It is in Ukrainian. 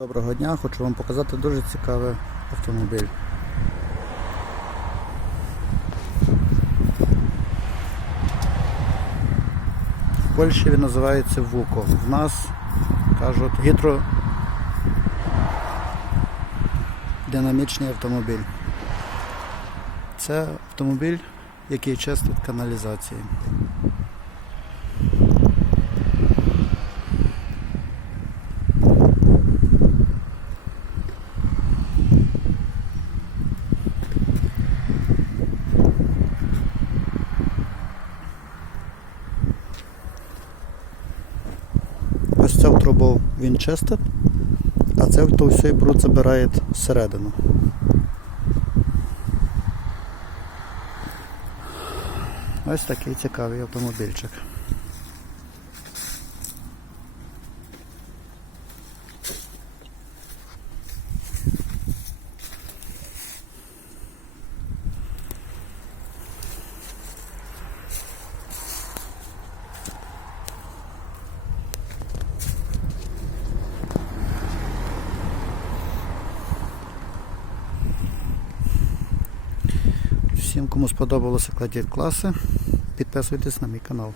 Доброго дня, хочу вам показати дуже цікавий автомобіль. В Польщі він називається ВУКО. В нас кажуть гідродинамічний автомобіль. Це автомобіль, який чистить каналізації. Ось ця трубу він чистить, а це то все бруд забирає всередину. Ось такий цікавий автомобільчик. Всім, кому сподобалося кладіть класи, підписуйтесь на мій канал.